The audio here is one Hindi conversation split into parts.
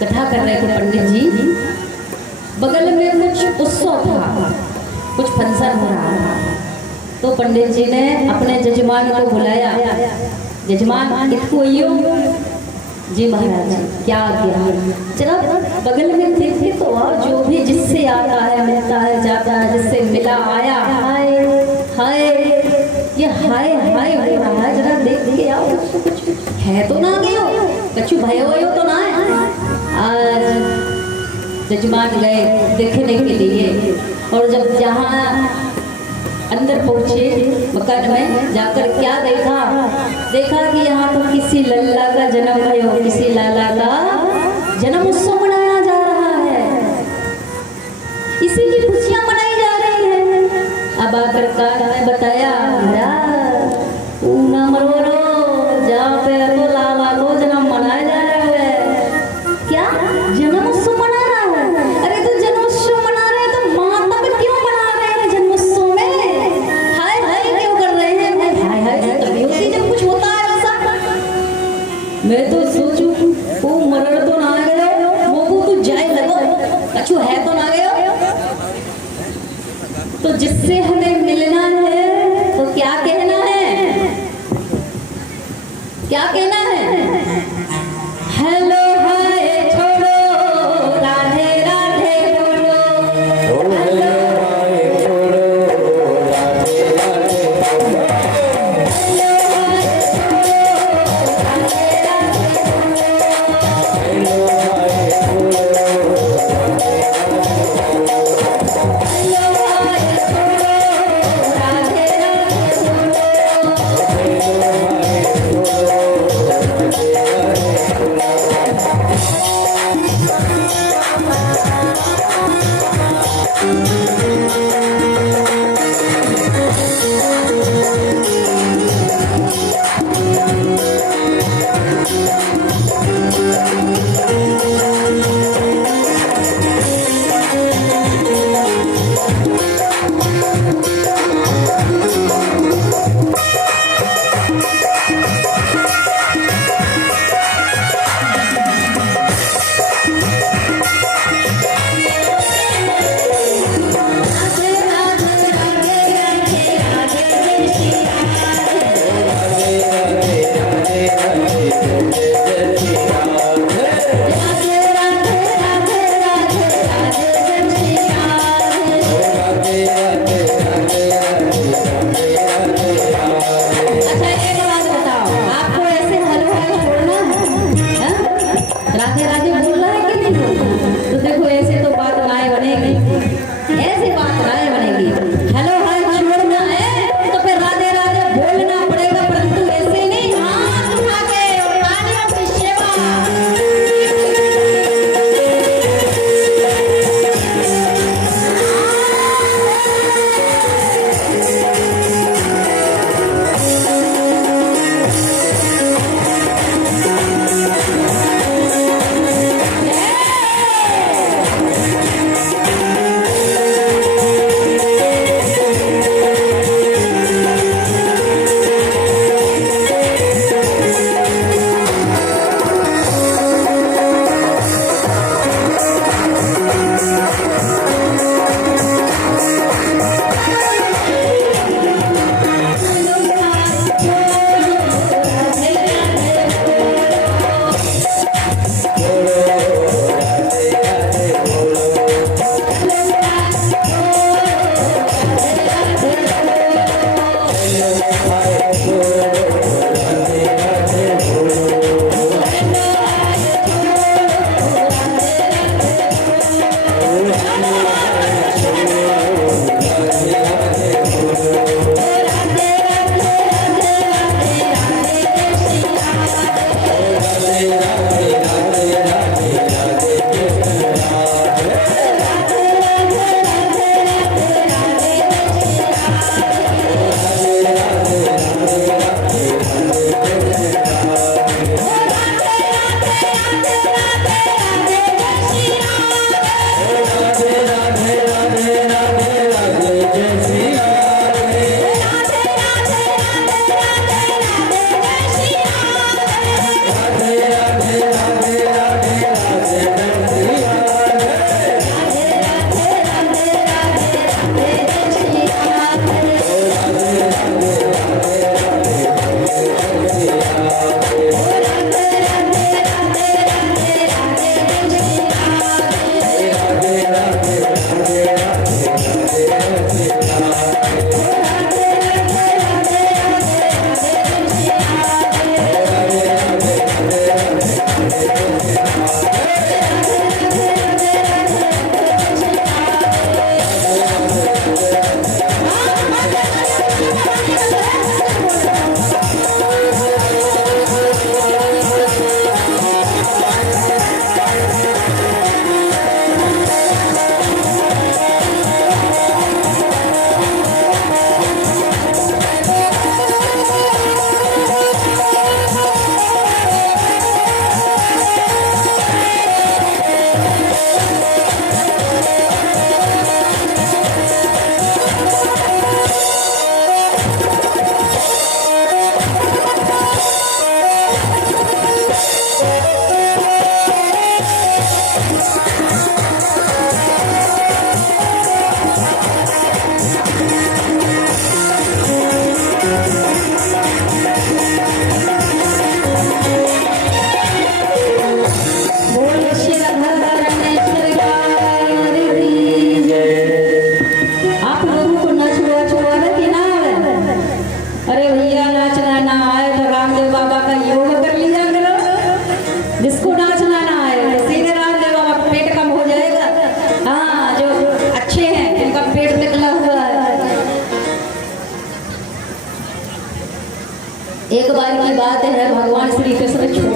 कथा कर रहे थे पंडित जी। बगल में कुछ उत्सव था, कुछ फंक्शन हो रहा था। तो पंडित जी ने अपने जजमान को बुलाया। जजमान इसको जी महाराज क्या किया, जरा बगल में थे तो जो भी जिससे आता है मिलता है जाता है, जिससे मिला आया हाय हाय, ये हाय हाय हो रहा है, जरा देख के आओ कुछ है तो ना गयो, कछु भयो भयो तो ना है। आज जजमान गए देखने के लिए, और जब जहाँ अंदर पहुंचे मकान में जाकर क्या देखा कि यहाँ तो किसी लल्ला का जन्म भयो, किसी लाला का जन्म उत्सव मनाया जा रहा है, इसी की खुशियां मनाई जा रही है। अब आकर कान में बताया ना मरो, जहाँ पे तो लाला को जन्म मनाया जा रहा है। क्या जन्म उत्सव मना रहा है? अरे तो जन्म उत्सव मना रहे हैं तो माता पे क्यों मना रहे हैं जन्म उत्सव में? हाय हाय क्यों कर रहे हैं? हाय हाय तभी होती जब कुछ होता है ऐसा। मैं तो सोचूं वो मरण तो ना गए, वो तो जाए लगो, कछु है तो ना गए। तो जिससे हमें मिलना है तो क्या कहना है, क्या कहना है? हेलो हाय छोड़ो, राधे राधे बोलो, हेलो हाय छोड़ो, राधे राधे बोलो, हेलो हाय छोड़ो, राधे राधे बोलो, हेलो हाय छोड़ो, राधे राधे बोलो, हेलो हाय छोड़ो, राधे राधे बोलना है कि नहीं बोलना? तो देखो ऐसे तो बात राय बनेगी, ऐसे बात राय बनेगी। हेलो हाय छोड़ना है तो फिर राधे राधे बोलना पड़ेगा, परंतु ऐसे नहीं हाथ उठा के और तालियों से सेवा।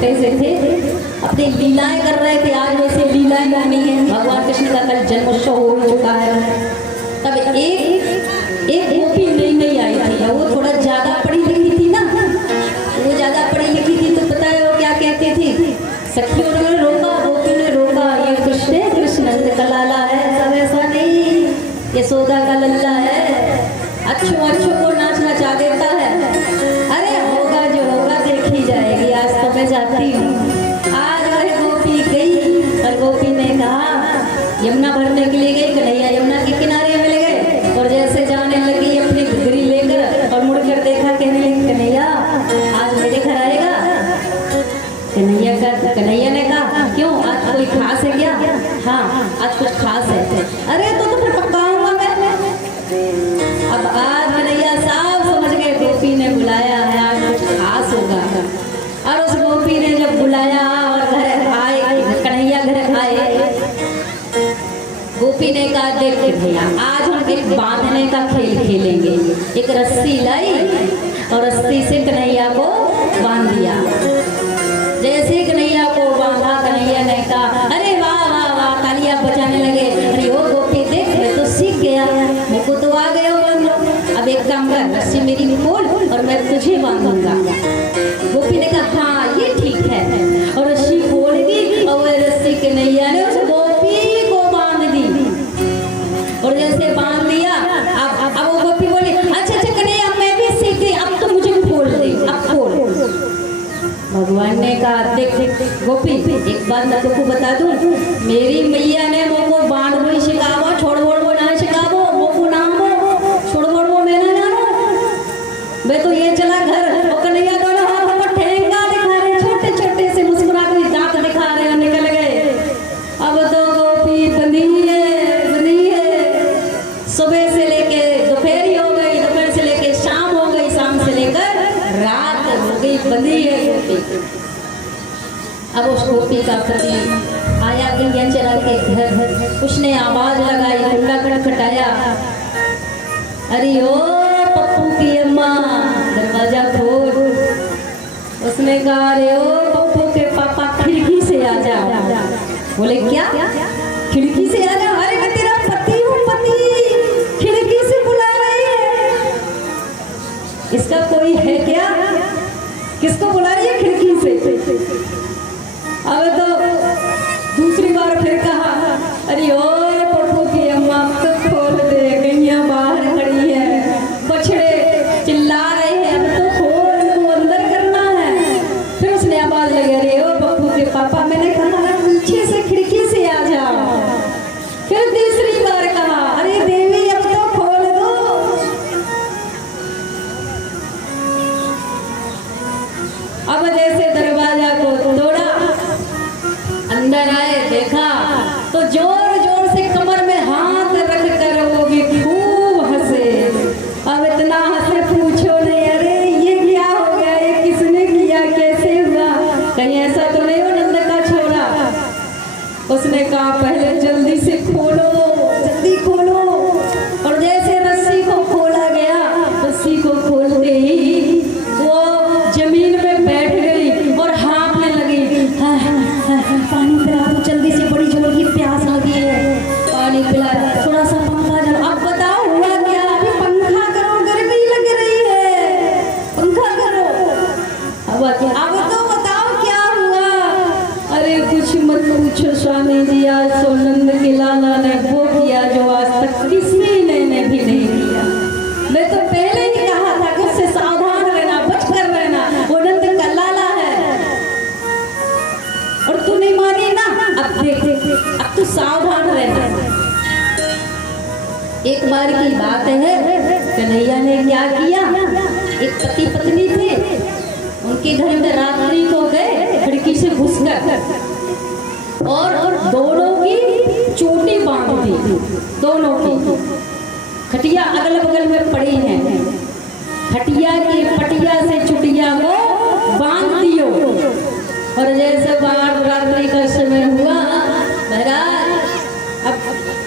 छोटे से थे, अपनी लीलाएं कर रहे थे। आज वैसे लीलाएं करनी है, भगवान कृष्ण का कल जन्मोत्सव हो चुका है। तब एक गोपी नई आई थी, वो थोड़ा ज्यादा पढ़ी लिखी थी ना, वो ज्यादा पढ़ी लिखी थी, तो पता है वो क्या कहती थी? सखियों ने रोका, गोपी ने रोका, ये कृष्ण का लाला है, सब ऐसा नहीं, यशोदा का लल्ला है, अच्छो को नाच नचा देता है। अरे होगा जो होगा देखी जाएगी, आज तो मैं जाती हूँ। आज वह गोपी गई और गोपी ने कहा, यमुना भरने के लिए गई, कन्हैया यमुना के किनारे मिल गए और जैसे जाने लगी अपनी घुघरी लेकर और मुड़कर देखा, कहने लगी कन्हैया आज मेरे घर आएगा? कन्हैया ने कहा क्यों, आज कोई खास है क्या? हाँ आज कुछ खास है। अरे तो फिर पक्का आऊंगा मैं। अब आज कन्हैया साहब समझ गए गोपी ने बुलाया है, आज कुछ खास होगा। और उस गोपी ने जब बुलाया और घर आए, कन्हैया घर आए, गोपी ने कहा देख कन्हैया आज हम एक बांधने का खेल खेलेंगे। एक रस्सी लाई और रस्सी से कन्हैया को बांध दिया। जैसे कन्हैया को बांधा, कन्हैया ने कहा अरे वाह वाह वाह, तालियां बजाने लगे। अरे ओ गोपी देख, मैं तो सीख गया, मुझको तो आ गया बांधो। अब एक काम कर, रस्सी मेरी खोल और मैं तुझे बांधूंगा। गोपी ने कहा हाँ ये ठीक है, और रस्सी खोल दी और वह रस्सी कन्हैया ने उस गोपी को बांध दी। और जैसे बांध दिया, अब वो गोपी बोली अच्छा कन्हैया मैं भी सीख गई, अब तो मुझे खोल दे, अब खोल। भगवान ने कहा देख गोपी एक बात मैं तुमको बता दूं, मेरी मैया ने मुझको बांध वही सिखावा, छोड़ बोड़ वो ना सिखावो, मुझको नाम छोड़ बोड़ वो मैं ना जानो। मैं तो ये चला घर, और कन्हैया दोनों हाथों में ठेंगा दिखा रहे, छोटे छोटे से मुस्कुरा के दांत दिखा रहे और निकल गए। अब तो गोपी बंधी है, सुबह से लेके दोपहर हो गई, दोपहर से लेके शाम हो गई, शाम से लेकर रात हो गई, बंधी है गोपी। अब उस गोपी का पति आया गैया के घर, उसने आवाज लगाई, कुंडा खटखटाया, अरे ओ पप्पू की अम्मा दरवाजा खोल। उसने कहा अरे ओ पप्पू के पापा खिड़की से आ जाओ। बोले क्या खिड़की से आ जाओ? अरे मैं तेरा पति हूँ, पति खिड़की से बुला रही है। इसका कोई है क्या? किसको बुला रही है खिड़की से? अब तो दूसरी बार फिर कहा अरे ओ पप्पू की अम्मा तो खोल दे, गैया बाहर खड़ी है, बछड़े चिल्ला रहे हैं, अब तो खोल, तो अंदर करना है। फिर उसने आवाज लगी अरे ओ पप्पू के पापा, मैंने कहा पीछे से खिड़की से आ जाओ। फिर तीसरी बार कहा अरे देवी अब तो खोल दो। अब जैसे दरवाजा को तोड़ा, अंदर आए, देखा तो जोर जोर से कमर में हाथ रख कर वो भी खूब हंसे। अब इतना हंसे पूछो नहीं, अरे ये क्या हो गया, ये किसने किया, कैसे हुआ, कहीं ऐसा तो नहीं हो नंद का छोरा? उसने कहा पहले जल्दी से खोलो, जल्दी खोलो। और जैसे रस्सी को खोला गया, रस्सी को खोलते ही वो जमीन में बैठ गई और हाँफने लगी। पानी पिला दो जल्दी से, बड़ी जोर की प्यास लगी है, पानी पिला, थोड़ा सा पंखा चलो। अब बताओ हुआ क्या? अभी पंखा करो, गर्मी लग रही है, पंखा करो। अब तो बताओ क्या हुआ? अरे कुछ मत पूछो स्वामी जी, आज तो नंद के लाला ने वो किया जो आज तक किसी ने भी नहीं किया। मैं तो पहले ही कहा था कि उससे सावधान रहना, बच कर रहना, वो नंद का लाला है। और तू नहीं मानी ना, अब देख अब तू सावधान रहना। एक बार की बात है, कन्हैया ने क्या किया, एक पति पत्नी थे, उनके घर में रात्रि को गए खिड़की से घुसकर और दोनों की चोटी बांध दी, दोनों की। खटिया अगल बगल में पड़ी है, खटिया की पटिया से चुटिया को बांध दियो। और जैसे बार रात्रि का समय हुआ, महाराज अब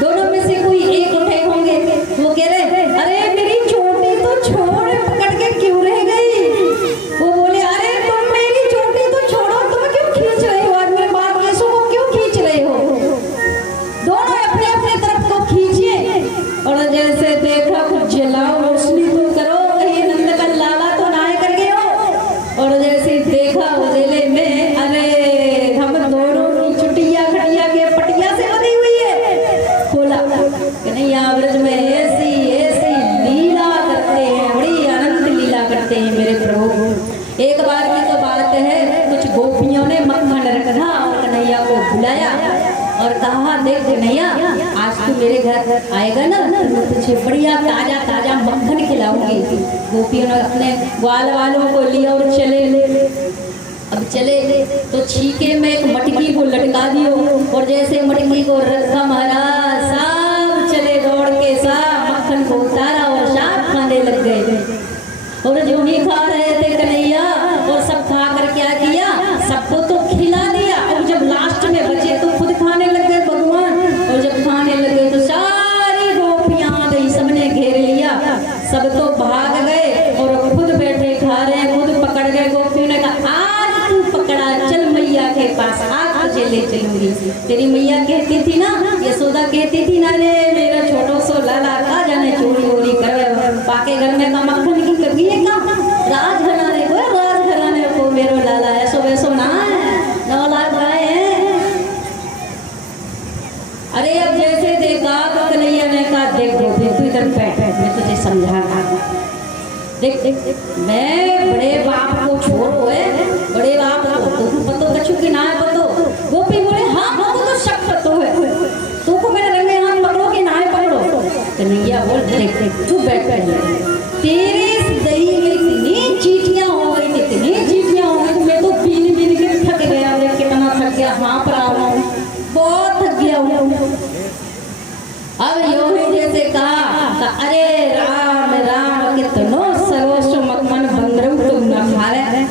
दोनों में से कोई एक उठे होंगे, वो कह रहे अरे मेरी चोटी तो छोड़, पकड़ के क्यों रह गई? वो बोले अरे तुम मेरी चोटी तो छोड़ो, तुम बुलाया और कहा देख कन्हैया आज तू मेरे घर आएगा ना तो मैं तुझे बढ़िया ताजा ताजा मक्खन खिलाऊंगी। गोपियों ने अपने ग्वाल वालों को लिया और चले। अब चले तो छीके में एक मटकी को लटका दियो और जैसे मटकी को रखा महाराज सब चले दौड़ के सब मक्खन को उतारा और सब खाने लग गए। और जो ही खा रहे थे कन्हैया और सब खा कर क्या किया सबको तो खिला दिया। और जब लास्ट में बचे तो खुद खाने लग गए भगवान। और जब खाने लगे तो सारी गोपियां आ गई, सबने घेर लिया, सब तो भाग गए और खुद बैठे खा रहे हैं, खुद पकड़ गए। गोपियों ने कहा आज तू पकड़ा, चल मैया के पास, आज तुझे ले चलूंगी। तेरी मैया कहती थी ना, यशोदा कहती थी ना, रे मेरा छोटो सो लाला का जाने चोरी वोरी करे पाके घर में का मक्खन की कभी है क्या राजघराने को मेरो लाला ऐसो वैसो ना है, 9 लाख गाय है। अरे अब जैसे देखा तो कन्हैया ने कहा देख गोपी तू इधर बैठ, मैं तुझे समझाता हूँ। देख देख मैं बड़े बाप को छोड़ो है, बड़े बाप को तू पतो कछु की ना है पतो। गोपी बोले हाँ हाँ तो सब पतो है, तू को मेरे रंगे हाथ पकड़ो कि ना है पकड़ो। कन्हैया बोल देख देख तू बैठ तेरे दही में इतनी चीटियां हो गई, इतनी चीटियां हो गई, मैं तो पीन पीन के थक गया। देख कितना थक गया, हाँ पर आ रहा हूँ, बहुत थक गया हूँ। अब यो ही जैसे कहा अरे राम राम कितनो सर्वस्व मक्खन बंदरू तुम न खा रहे।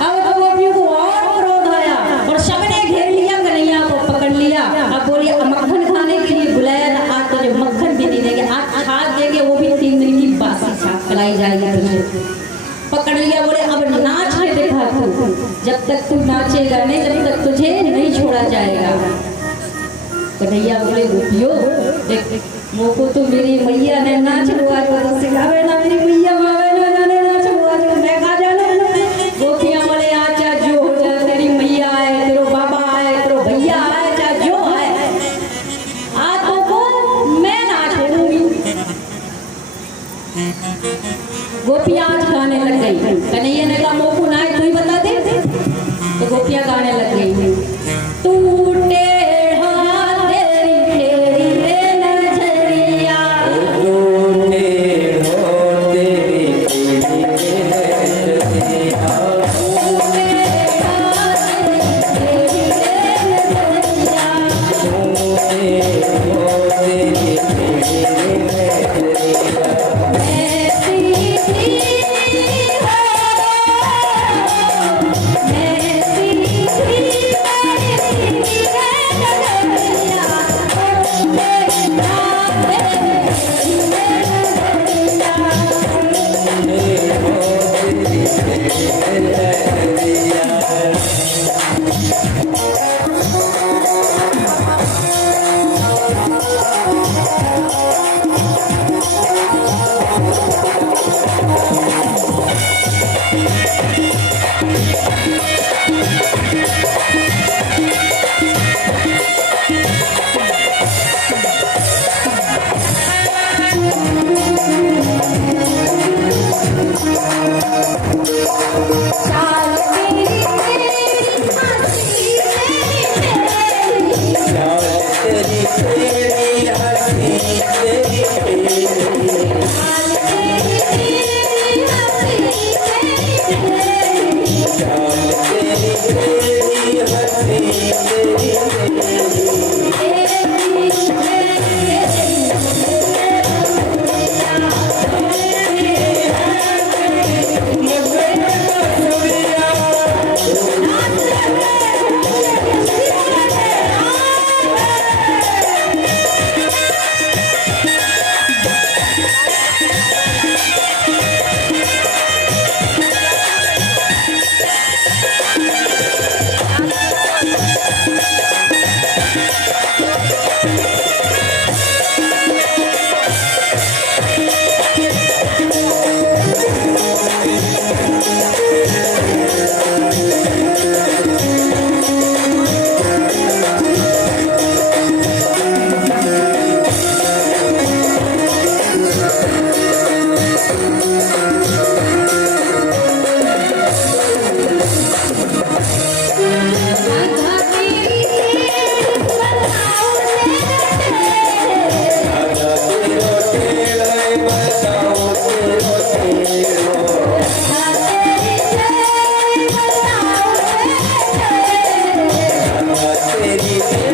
अब तो गोपियों को और क्रोध आया और सबने घेर लिया, कन्हैया को पकड़ लिया। अब बोलिए मक्खन खाने के लिए बुलाया था, आज तुझे मक्खन भी नहीं देंगे, आज खा देंगे, वो भी 3 दिन की बासी छाप खिलाई जाएगी तुझे। पकड़ लिया, बोले अब नाच के दिखा तू, जब तक तू नाचेगा नहीं तब तक तुझे नहीं छोड़ा जाएगा। कन्हैया बोले गोपियों देख मोको तो मेरी मैया ने नाच हुआ तो सिखावे ना, मेरी मैया मावे ना जाने नाच हुआ जो मैं कहा जाने। गोपियां बोले आचा जो हो जाए, तेरी मैया है, तेरो बाबा है, तेरो भैया है, चाहे जो है, आज तो मैं नाच होऊंगी। गोपियां आज गाने लग गई। कन्हैया ने कहा मोको ना तू ही बता दे, तो गोपियां गाने लग गई। टूटे ये